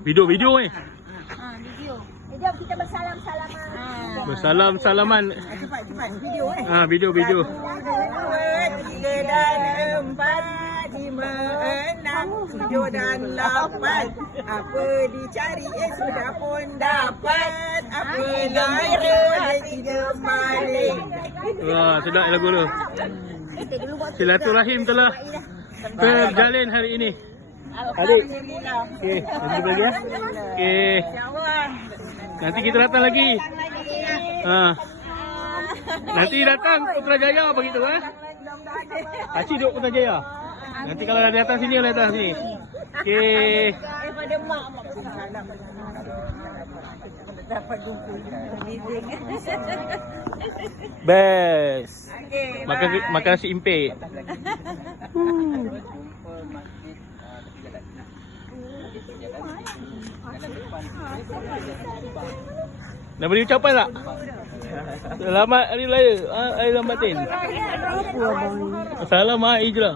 Video ni. Video. Jom kita bersalam-salaman. Bersalam-salaman. Cepat video Video. 1, 2, 3 dan 4, 5, 6, 7 dan 8. Apa dicari sudah pun dapat. Apa gaya tiga maling. Wah, sedap lagu tu. Silaturahim telah terjalin hari ini. Adik. Okey, jumpa lagi ya. Okey. Nanti kita datang lagi. Nanti datang Putrajaya begitu Acik duduk Putrajaya. Nanti kalau dah datang sini, datang sini. Okey. Daripada mak Best. Makan nasi impit. Nak beri ucapan tak? Selamat Hari Raya, Hari Ramadan. Assalamualaikum.